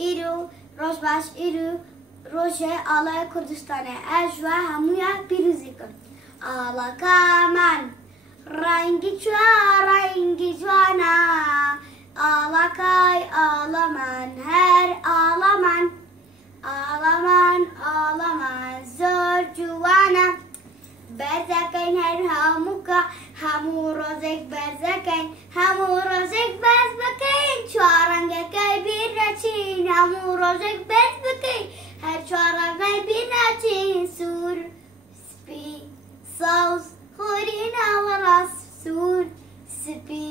ئیرو ڕۆژ باش ئیرو ڕۆژێ ئاڵای کوردستانێ ئەژوا هەموویە پیرۆزیکن ئاڵەکەمان ڕەنگی ڕەنگی جوانە ئاڵەکەی ئاڵەمان هەر ئاڵەمان ئاڵەمان زۆر جوانە بەرزەکەین هەر هەمووکە هەموو ڕۆژێک بەرزەکەین هەموو ڕۆژێک بەرز بکەین چوارڕەنگەکەی بیر نەچین هەموو ڕۆژێک بەرز بکەین هەر چوارڕەنگەی بیر نەچین سوور سپی ساوز خوری ناوەڕاست سوور سپی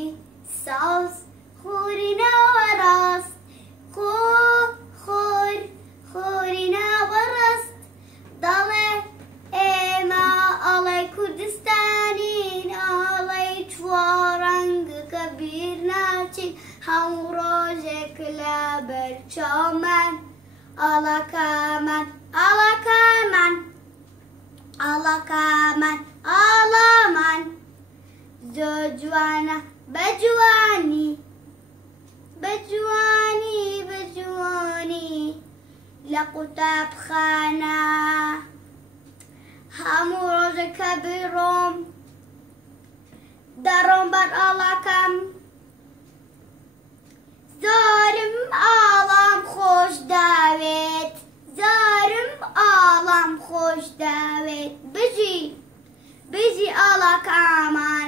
ساوز خوری ناوەڕاست خوری ناوەڕاست دەڵێ ئێمە ئاڵای کوردستانین ئاڵای چوارڕەنگەکە بیر ناچین هەموو ڕۆژێک لە بەرچاومان ئاڵەکەمان زۆر جوانە بەجوانی لە قوتابخانە هەموو ڕۆژێکە بڕۆم دەڕۆم بەر ئاڵەکەم زۆرم ئاڵام خۆش داوێت بژی ئاڵەکەمان